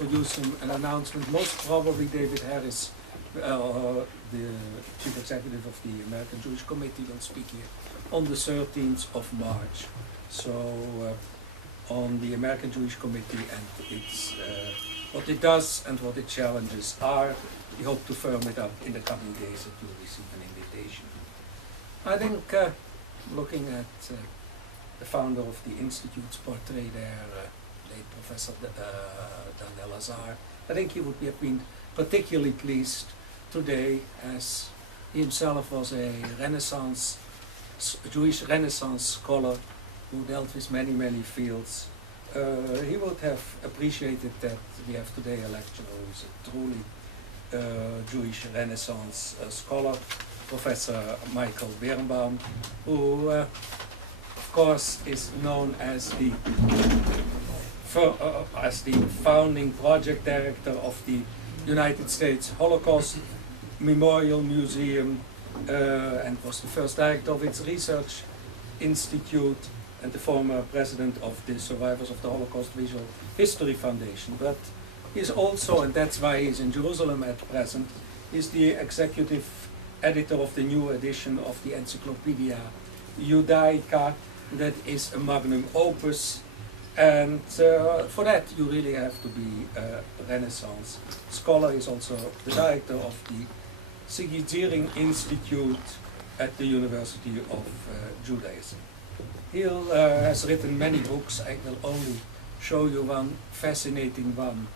introduce an announcement. Most probably David Harris, the chief executive of the American Jewish Committee, will speak here on the 13th of March. So on the American Jewish Committee and its what it does and what its challenges are. We hope to firm it up in the coming days that you'll receive an invitation. I think looking at the founder of the Institute's portrait there, late Professor Dan Lazar, I think he would have been particularly pleased today, as he himself was a Jewish Renaissance scholar who dealt with many, many fields. He would have appreciated that we have today a lecturer who is a truly Jewish Renaissance scholar, Professor Michael Berenbaum, who of course is known as the founding project director of the United States Holocaust Memorial Museum, and was the first director of its research institute, and the former president of the Survivors of the Holocaust Visual History Foundation. But he's also, and that's why he's in Jerusalem at present, he's the executive editor of the new edition of the Encyclopaedia Judaica. That is a magnum opus, and for that you really have to be a Renaissance scholar. He's also the director of the Sigi Ziering Institute at the University of Judaism. He has written many books. I will only show you one fascinating one,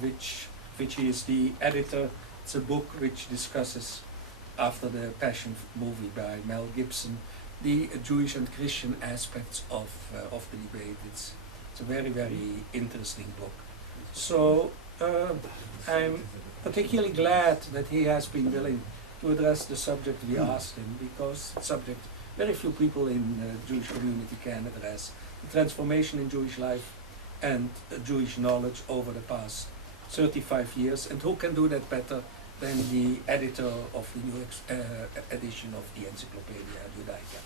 which he is the editor. It's a book which discusses, after the Passion movie by Mel Gibson, the Jewish and Christian aspects of the debate. It's a very, very interesting book. So I'm particularly glad that he has been willing to address the subject we asked him, because the subject very few people in the Jewish community can address: the transformation in Jewish life and Jewish knowledge over the past 35 years. And who can do that better than the editor of the new edition of the Encyclopaedia Judaica?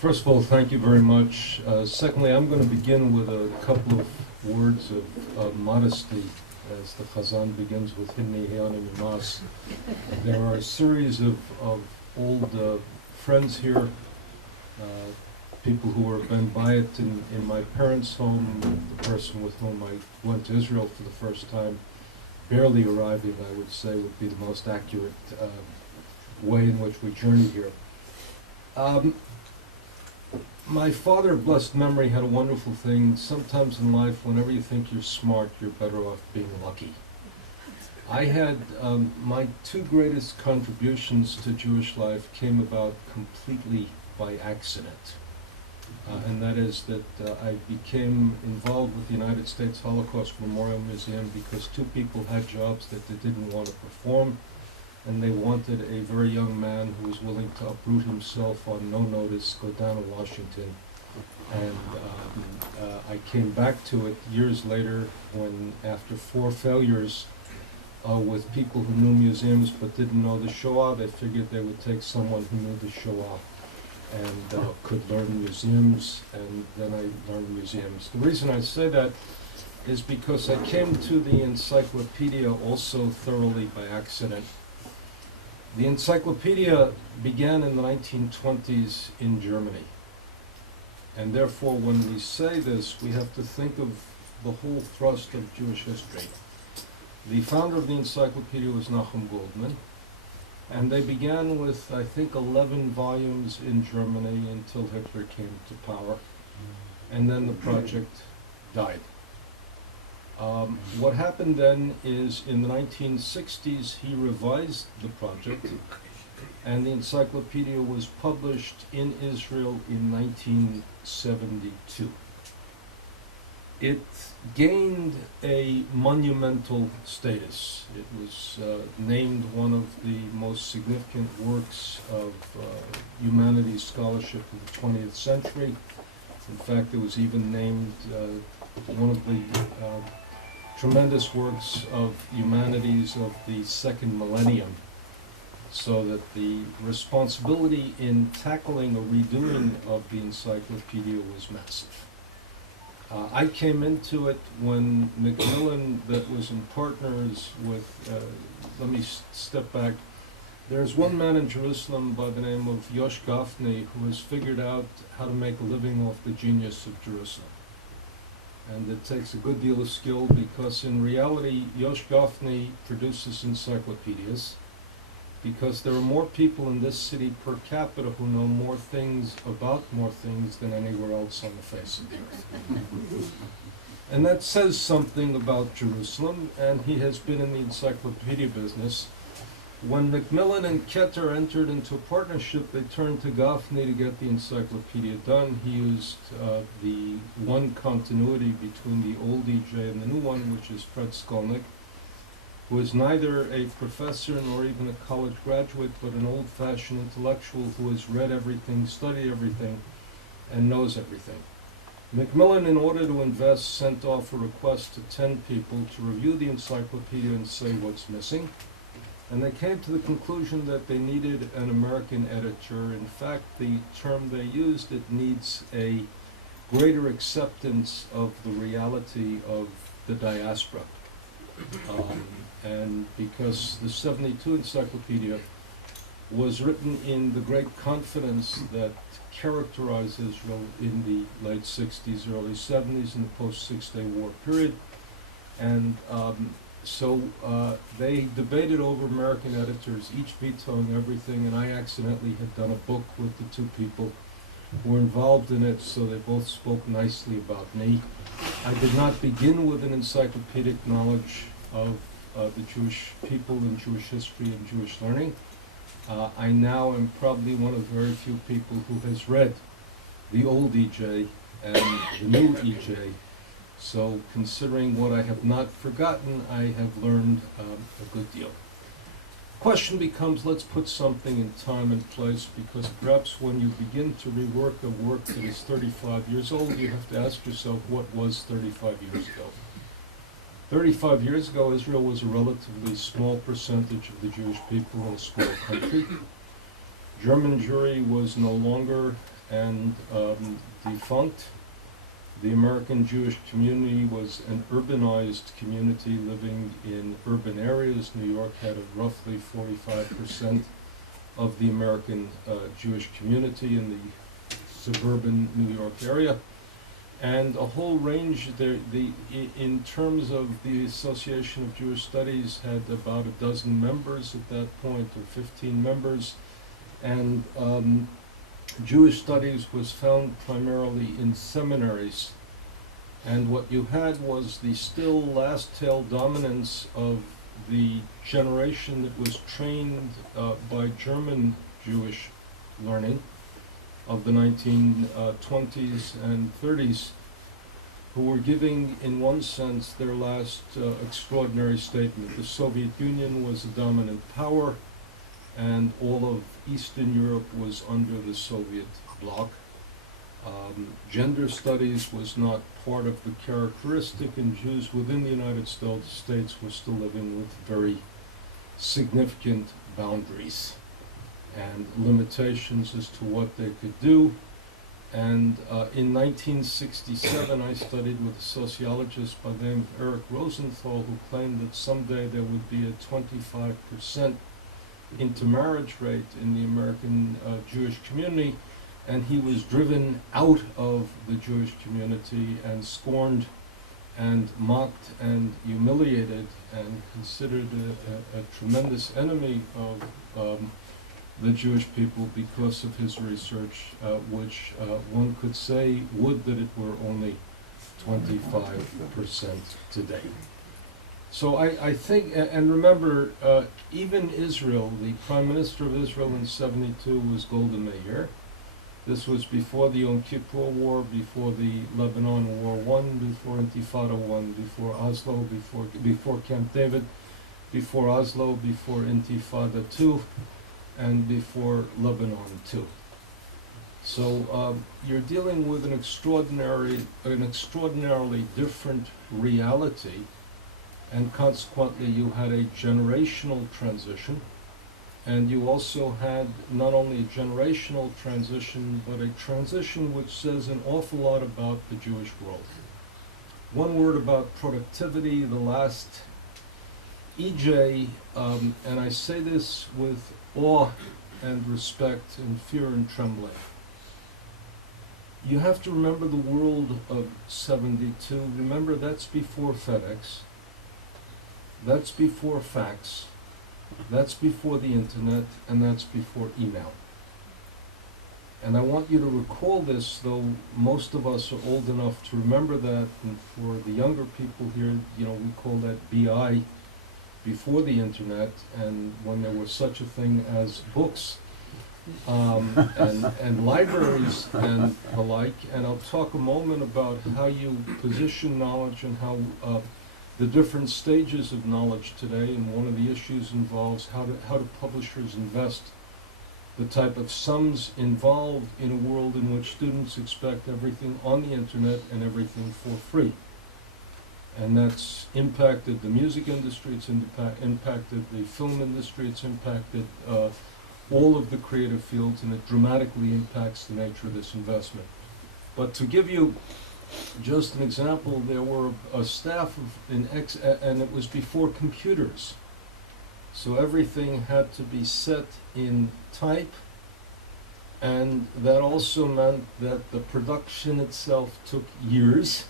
First of all, thank you very much. Secondly, I'm going to begin with a couple of words of modesty, as the Chazan begins with Himni Heyanim Imas. There are a series of old friends here, people who were Ben Bayit in my parents' home, the person with whom I went to Israel for the first time, barely arriving, I would say, would be the most accurate way in which we journeyed here. My father, of blessed memory, had a wonderful thing: sometimes in life, whenever you think you're smart, you're better off being lucky. I had my two greatest contributions to Jewish life came about completely by accident. And that is that I became involved with the United States Holocaust Memorial Museum because two people had jobs that they didn't want to perform, and they wanted a very young man who was willing to uproot himself on no notice, go down to Washington. And I came back to it years later when, after 4 failures with people who knew museums but didn't know the Shoah, they figured they would take someone who knew the Shoah and could learn museums, and then I learned museums. The reason I say that is because I came to the encyclopedia also thoroughly by accident. The encyclopedia began in the 1920s in Germany, and therefore when we say this, we have to think of the whole thrust of Jewish history. The founder of the encyclopedia was Nachum Goldman, and they began with, I think, 11 volumes in Germany until Hitler came to power, and then the project died. What happened then is, in the 1960s, he revised the project, and the encyclopedia was published in Israel in 1972. It gained a monumental status. It was named one of the most significant works of humanities scholarship of the 20th century. In fact, it was even named one of the tremendous works of humanities of the second millennium. So that the responsibility in tackling a redoing of the encyclopedia was massive. I came into it when Macmillan, that was in partners with, let me step back. There's one man in Jerusalem by the name of Yosh Gafni who has figured out how to make a living off the genius of Jerusalem. And it takes a good deal of skill because in reality, Yosh Gafni produces encyclopedias because there are more people in this city per capita who know more things about more things than anywhere else on the face of the earth. And that says something about Jerusalem, and he has been in the encyclopedia business. When Macmillan and Keter entered into a partnership, they turned to Gafni to get the encyclopedia done. He used the one continuity between the old EJ and the new one, which is Fred Skolnick, who is neither a professor nor even a college graduate, but an old-fashioned intellectual who has read everything, studied everything, and knows everything. Macmillan, in order to invest, sent off a request to 10 people to review the encyclopedia and say what's missing. And they came to the conclusion that they needed an American editor. In fact, the term they used, it needs a greater acceptance of the reality of the diaspora. And because the 72 encyclopedia was written in the great confidence that characterized Israel in the late 60s, early 70s, in the post-Six Day War period. And so they debated over American editors, each vetoing everything, and I accidentally had done a book with the two people who were involved in it, so they both spoke nicely about me. I did not begin with an encyclopedic knowledge of the Jewish people and Jewish history and Jewish learning. I now am probably one of very few people who has read the old EJ and the new EJ. So considering what I have not forgotten, I have learned a good deal. Question becomes, let's put something in time and place, because perhaps when you begin to rework a work that is 35 years old, you have to ask yourself, what was 35 years ago? 35 years ago, Israel was a relatively small percentage of the Jewish people in a small country. German Jewry was no longer and defunct. The American Jewish community was an urbanized community living in urban areas. New York had roughly 45% of the American Jewish community in the suburban New York area. And a whole range there, in terms of the Association of Jewish Studies, had about a dozen members at that point, or 15 members. And Jewish studies was found primarily in seminaries. And what you had was the still last tail dominance of the generation that was trained by German Jewish learning of the 1920s and 30s, who were giving, in one sense, their last extraordinary statement. The Soviet Union was a dominant power, and all of Eastern Europe was under the Soviet bloc. Gender studies was not part of the characteristic, and Jews within the United States were still living with very significant boundaries and limitations as to what they could do. And in 1967, I studied with a sociologist by the name of Eric Rosenthal, who claimed that someday there would be a 25% intermarriage rate in the American Jewish community, and he was driven out of the Jewish community and scorned and mocked and humiliated and considered a tremendous enemy of the Jewish people because of his research, which one could say would that it were only 25% today. So I think, and remember, even Israel, the Prime Minister of Israel in '72 was Golda Meir. This was before the Yom Kippur War, before the Lebanon War I, before Intifada I, before Oslo, before Camp David, before Oslo, before Intifada II, and before Lebanon II. So you're dealing with an extraordinarily different reality, and consequently you had a generational transition. And you also had not only a generational transition, but a transition which says an awful lot about the Jewish world. One word about productivity, the last EJ, and I say this with awe and respect and fear and trembling. You have to remember the world of 72. Remember, that's before FedEx. That's before fax. That's before the internet, and that's before email. And I want you to recall this, though most of us are old enough to remember that, and for the younger people here, you know, we call that BI, before the internet, and when there was such a thing as books, and libraries and the like. And I'll talk a moment about how you position knowledge and how the different stages of knowledge today, and one of the issues involves how do publishers invest the type of sums involved in a world in which students expect everything on the internet and everything for free. And that's impacted the music industry, it's impacted the film industry, it's impacted all of the creative fields, and it dramatically impacts the nature of this investment. But to give you just an example, there were a staff of and it was before computers. So everything had to be set in type, and that also meant that the production itself took years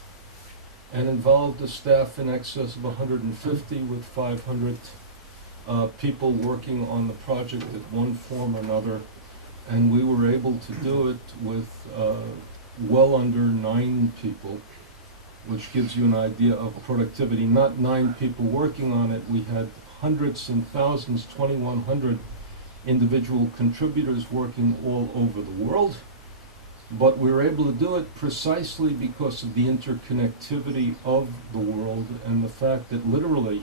and involved a staff in excess of 150 with 500 people working on the project in one form or another, and we were able to do it with well under 9 people, which gives you an idea of productivity. Not 9 people working on it, we had hundreds and thousands, 2,100 individual contributors working all over the world, but we were able to do it precisely because of the interconnectivity of the world and the fact that literally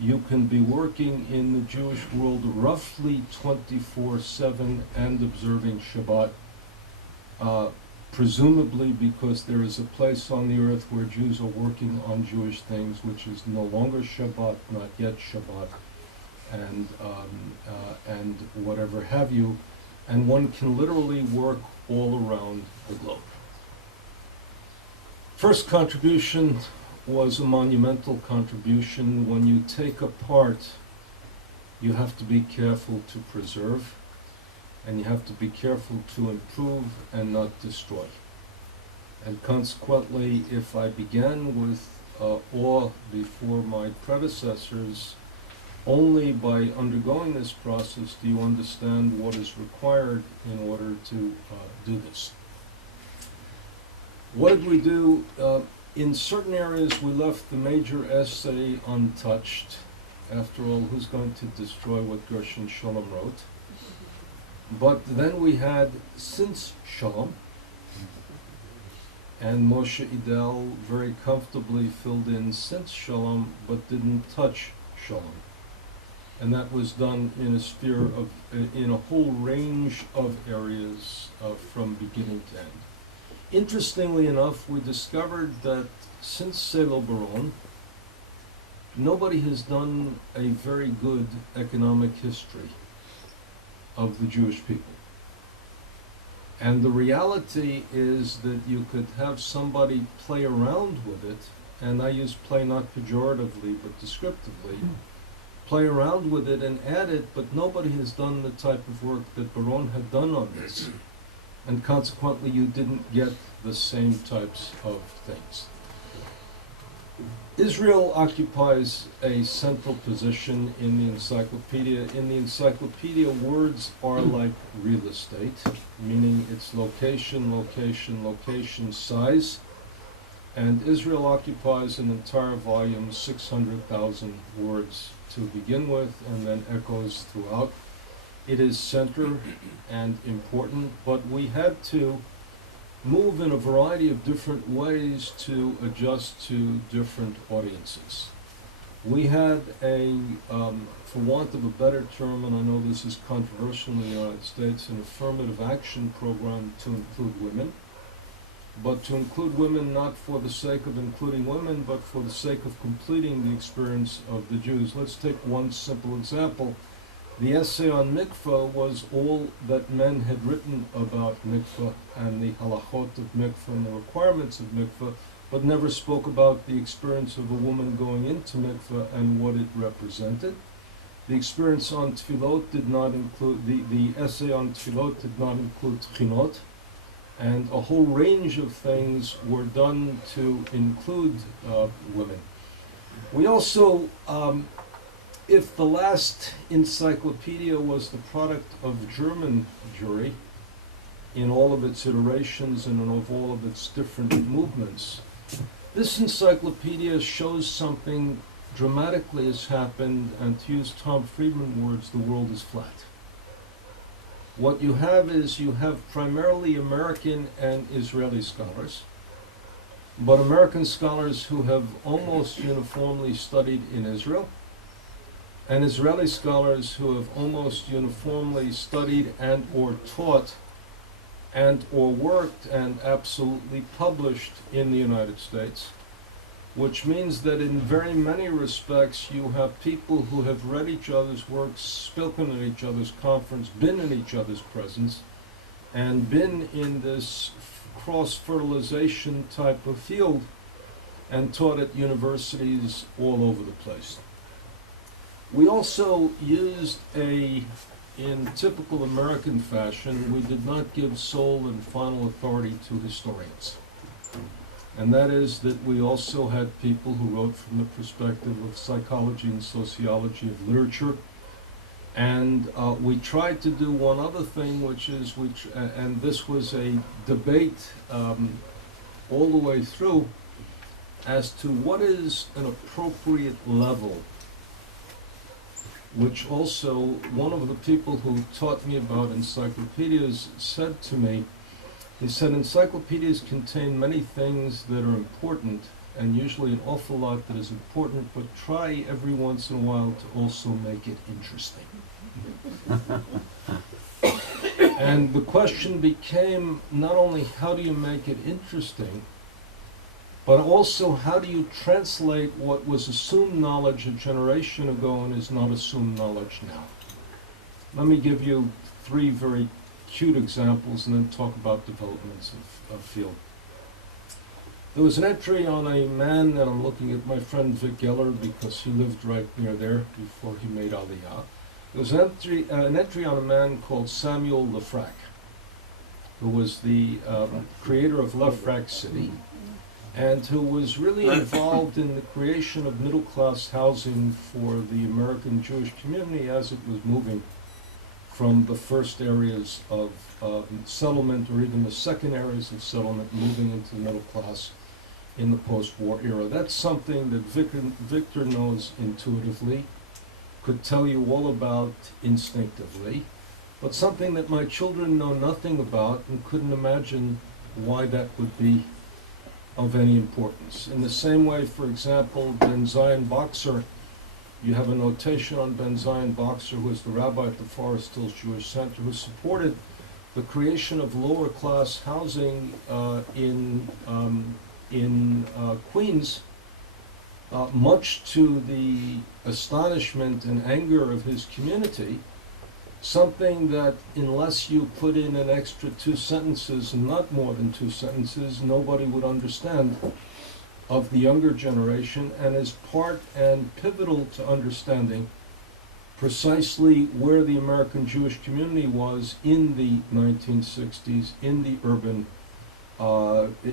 you can be working in the Jewish world roughly 24/7 and observing Shabbat, presumably because there is a place on the earth where Jews are working on Jewish things, which is no longer Shabbat, not yet Shabbat, and whatever have you, and one can literally work all around the globe. First contribution was a monumental contribution. When you take apart, you have to be careful to preserve, and you have to be careful to improve and not destroy. And consequently, if I began with awe before my predecessors, only by undergoing this process do you understand what is required in order to do this. What did we do? In certain areas, we left the major essay untouched. After all, who's going to destroy what Gershon Shalom wrote? But then we had since Shalom, and Moshe Idel very comfortably filled in since Shalom, but didn't touch Shalom. And that was done in a sphere of, in a whole range of areas from beginning to end. Interestingly enough, we discovered that since Selo Baron, nobody has done a very good economic history of the Jewish people. And the reality is that you could have somebody play around with it, and I use play not pejoratively but descriptively, play around with it and add it, but nobody has done the type of work that Baron had done on this. And consequently, you didn't get the same types of things. Israel occupies a central position in the encyclopedia. In the encyclopedia, words are like real estate, meaning it's location, location, location, size. And Israel occupies an entire volume, 600,000 words to begin with, and then echoes throughout. It is center and important, but we had to move in a variety of different ways to adjust to different audiences. We had a, for want of a better term, and I know this is controversial in the United States, an affirmative action program to include women, but to include women not for the sake of including women, but for the sake of completing the experience of the Jews. Let's take one simple example. The essay on mikveh was all that men had written about mikveh and the halachot of mikveh and the requirements of mikveh, but never spoke about the experience of a woman going into mikveh and what it represented. The experience on tefillot did not include, the essay on tefillot did not include tchinot, and a whole range of things were done to include women. We also, if the last encyclopedia was the product of German Jewry in all of its iterations and in all of its different movements, this encyclopedia shows something dramatically has happened, and to use Tom Friedman's words, the world is flat. What you have is you have primarily American and Israeli scholars, but American scholars who have almost uniformly studied in Israel, and Israeli scholars who have almost uniformly studied and or taught and or worked and absolutely published in the United States, which means that in very many respects you have people who have read each other's works, spoken at each other's conference, been in each other's presence, and been in this cross-fertilization type of field and taught at universities all over the place. We also used in typical American fashion, we did not give sole and final authority to historians. And that is that we also had people who wrote from the perspective of psychology and sociology of literature. And we tried to do one other thing, which is, and this was a debate all the way through, as to what is an appropriate level, which also one of the people who taught me about encyclopedias said to me. He said, encyclopedias contain many things that are important, and usually an awful lot that is important, but try every once in a while to also make it interesting. And the question became not only how do you make it interesting, but also how do you translate what was assumed knowledge a generation ago and is not assumed knowledge now. Let me give you three very cute examples and then talk about developments of field. There was an entry on a man, and I'm looking at my friend Vic Geller because he lived right near there before he made Aliyah. There was an entry on a man called Samuel Lefrak, who was the creator of Lefrak City, and who was really involved in the creation of middle-class housing for the American Jewish community as it was moving from the first areas of settlement, or even the second areas of settlement, moving into the middle class in the post-war era. That's something that Victor knows intuitively, could tell you all about instinctively, but something that my children know nothing about and couldn't imagine why that would be of any importance. In the same way, for example, Ben Zion Boxer, you have a notation on Ben Zion Boxer, who is the rabbi at the Forest Hills Jewish Center, who supported the creation of lower class housing in Queens, much to the astonishment and anger of his community, something that unless you put in an extra 2 sentences, and not more than 2 sentences, nobody would understand of the younger generation, and is part and pivotal to understanding precisely where the American Jewish community was in the 1960s, in the urban,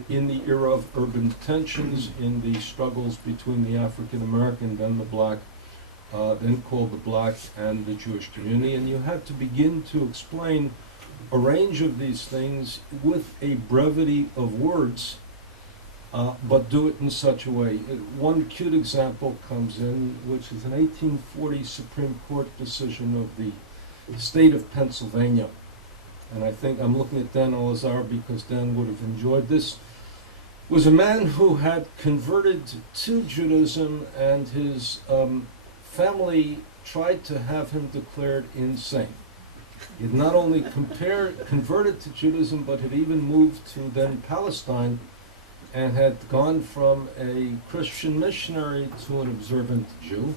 in the era of urban tensions, in the struggles between the African American, then the black, then called the black, and the Jewish community. And you had to begin to explain a range of these things with a brevity of words, but do it in such a way. One cute example comes in, which is an 1840 Supreme Court decision of the state of Pennsylvania. And I think I'm looking at Dan Elazar because Dan would have enjoyed this. It was a man who had converted to Judaism, and his family tried to have him declared insane. He had not only converted to Judaism, but had even moved to then Palestine, and had gone from a Christian missionary to an observant Jew.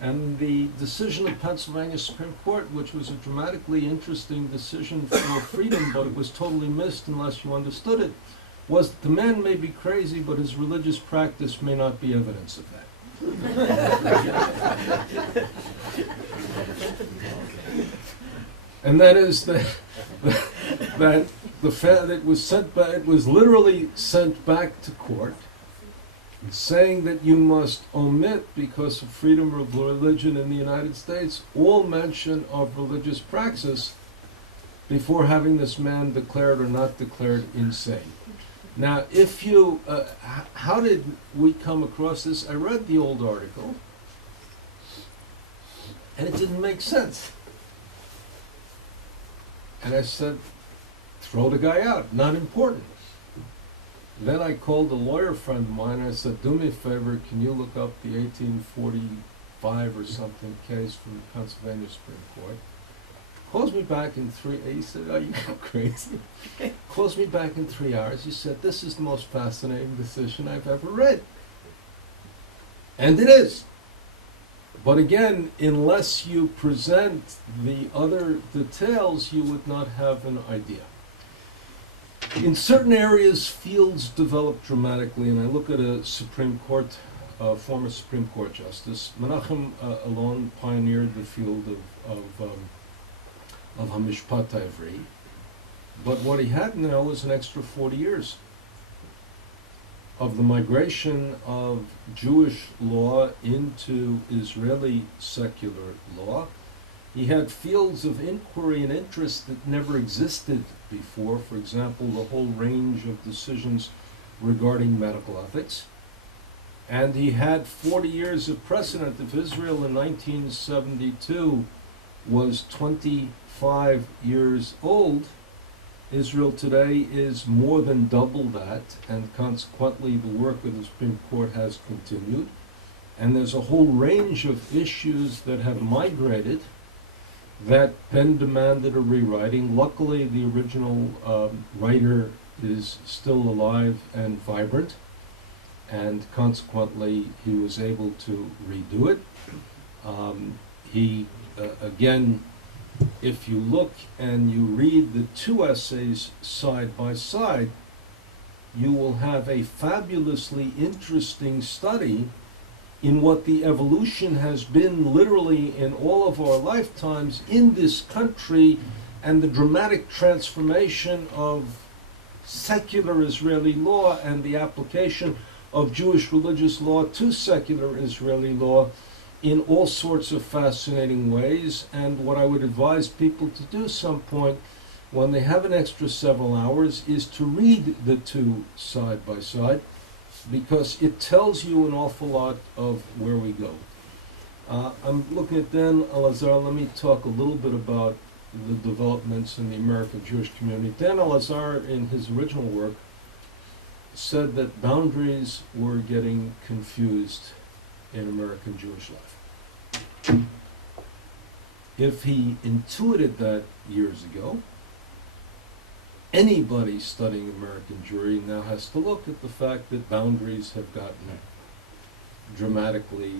And the decision of Pennsylvania Supreme Court, which was a dramatically interesting decision for freedom, but it was totally missed unless you understood it, was that the man may be crazy, but his religious practice may not be evidence of that. And that is that the fact that it was sent back, it was literally sent back to court, saying that you must omit, because of freedom of religion in the United States, all mention of religious praxis before having this man declared or not declared insane. Now, if you, how did we come across this? I read the old article, and it didn't make sense. And I said, throw the guy out, not important. Then I called a lawyer friend of mine, and I said, do me a favor, can you look up the 1845 or something case from the Pennsylvania Supreme Court? Calls me back in he said, are you crazy? Calls me back in 3 hours. He said, this is the most fascinating decision I've ever read. And it is. But again, unless you present the other details, you would not have an idea. In certain areas, fields develop dramatically, and I look at a Supreme Court, former Supreme Court Justice. Menachem alone pioneered the field of Hamishpat Ivri, but what he had now was an extra 40 years of the migration of Jewish law into Israeli secular law. He had fields of inquiry and interest that never existed before. For example, the whole range of decisions regarding medical ethics. And he had 40 years of precedent. If Israel in 1972 was 25 years old, Israel today is more than double that, and consequently the work of the Supreme Court has continued. And there's a whole range of issues that have migrated that then demanded a rewriting. Luckily, the original writer is still alive and vibrant, and consequently he was able to redo it. Again, if you look and you read the two essays side by side, you will have a fabulously interesting study in what the evolution has been literally in all of our lifetimes in this country, and the dramatic transformation of secular Israeli law and the application of Jewish religious law to secular Israeli law in all sorts of fascinating ways. And what I would advise people to do some point when they have an extra several hours is to read the two side by side, because it tells you an awful lot of where we go. I'm looking at Dan Elazar. Let me talk a little bit about the developments in the American Jewish community. Dan Elazar, in his original work, said that boundaries were getting confused in American Jewish life. If he intuited that years ago, anybody studying American Jewry now has to look at the fact that boundaries have gotten dramatically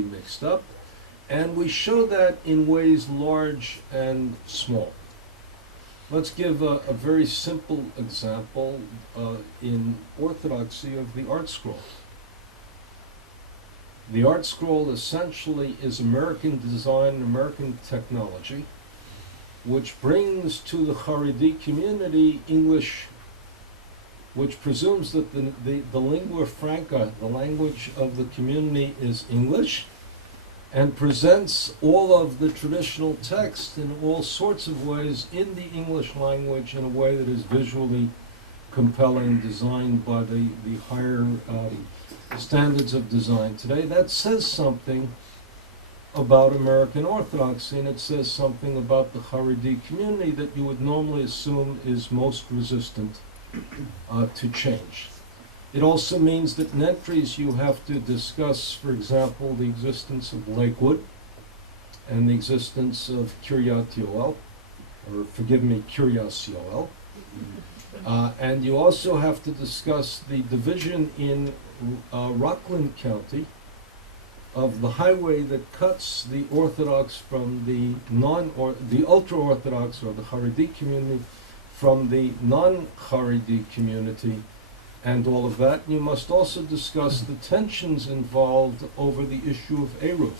mixed up, and we show that in ways large and small. Let's give a very simple example in Orthodoxy of the Art Scroll. The Art Scroll essentially is American design, American technology, which brings to the Haredi community English, which presumes that the lingua franca, the language of the community, is English, and presents all of the traditional text in all sorts of ways in the English language in a way that is visually compelling, designed by the higher standards of design today. That says something about American Orthodoxy, and it says something about the Haredi community that you would normally assume is most resistant to change. It also means that in entries you have to discuss, for example, the existence of Lakewood and the existence of Kiryat Yoel, or forgive me, Kiryas Yoel. And you also have to discuss the division in Rockland County of the highway that cuts the Orthodox from the the ultra-Orthodox or the Haredi community from the non-Haredi community and all of that. You must also discuss the tensions involved over the issue of Eruv,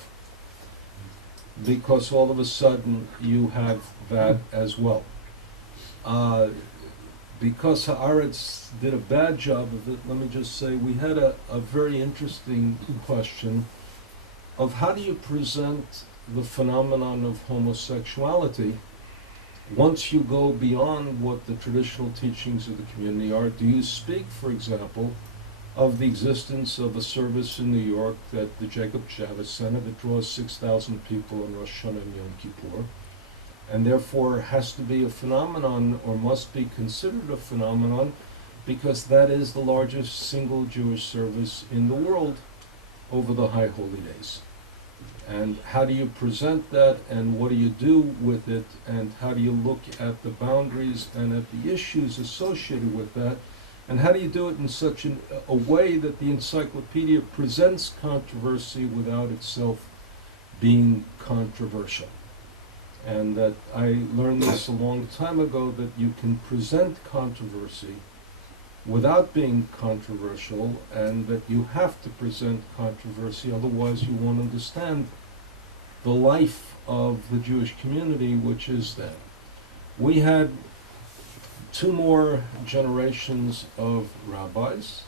because all of a sudden you have that as well. Because Haaretz did a bad job of it, let me just say, we had a very interesting question of how do you present the phenomenon of homosexuality once you go beyond what the traditional teachings of the community are. Do you speak, for example, of the existence of a service in New York that the Jacob Javits Center that draws 6,000 people on Rosh Hashanah and Yom Kippur, and therefore has to be a phenomenon or must be considered a phenomenon because that is the largest single Jewish service in the world over the High Holy Days. And how do you present that, and what do you do with it, and how do you look at the boundaries and at the issues associated with that, and how do you do it in such a way that the encyclopedia presents controversy without itself being controversial? And that I learned this a long time ago, that you can present controversy without being controversial, and that you have to present controversy, otherwise you won't understand the life of the Jewish community, which is that. We had 2 more generations of rabbis,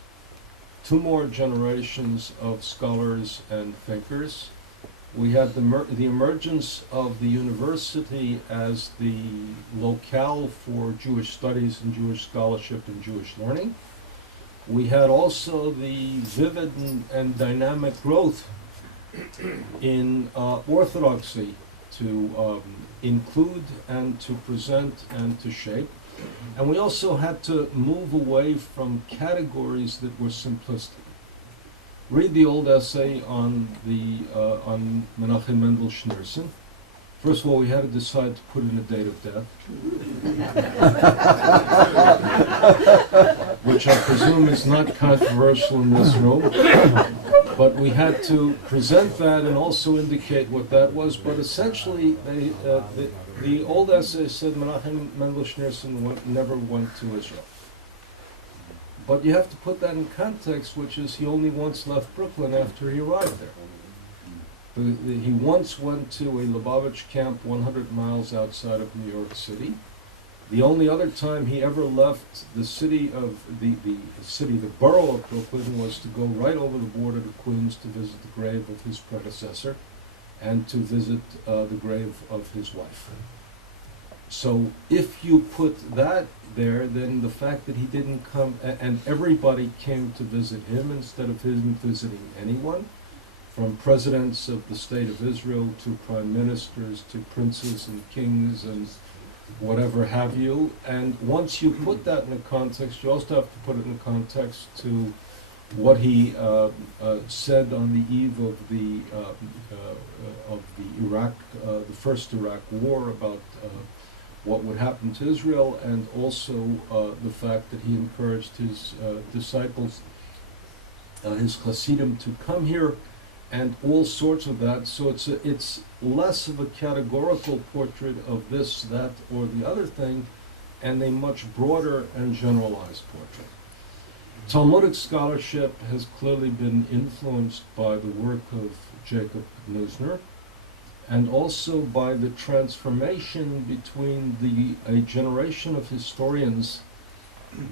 2 more generations of scholars and thinkers. We had the emergence of the university as the locale for Jewish studies and Jewish scholarship and Jewish learning. We had also the vivid and dynamic growth in orthodoxy to include and to present and to shape. And we also had to move away from categories that were simplistic. Read the old essay on Menachem Mendel Schneerson. First of all, we had to decide to put in a date of death, which I presume is not controversial in this room. But we had to present that and also indicate what that was. But essentially, the old essay said Menachem Mendel Schneerson never went to Israel. But you have to put that in context, which is he only once left Brooklyn after he arrived there. He once went to a Lubavitch camp 100 miles outside of New York City. The only other time he ever left the city of the borough of Brooklyn was to go right over the border to Queens to visit the grave of his predecessor and to visit the grave of his wife. So if you put that there, then the fact that he didn't come, and everybody came to visit him instead of him visiting anyone, from presidents of the state of Israel to prime ministers to princes and kings and whatever have you. And once you put that in a context, you also have to put it in context to what he said on the eve of the Iraq, the first Iraq War, about what would happen to Israel, and also the fact that he encouraged his disciples, his Hasidim, to come here, and all sorts of that. So it's less of a categorical portrait of this, that, or the other thing, and a much broader and generalized portrait. Talmudic scholarship has clearly been influenced by the work of Jacob Neusner, and also by the transformation between a generation of historians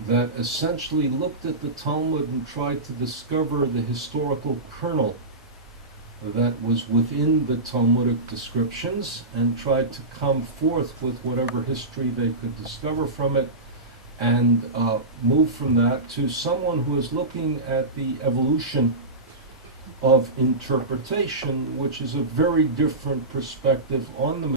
that essentially looked at the Talmud and tried to discover the historical kernel that was within the Talmudic descriptions, and tried to come forth with whatever history they could discover from it, and move from that to someone who is looking at the evolution of interpretation, which is a very different perspective on the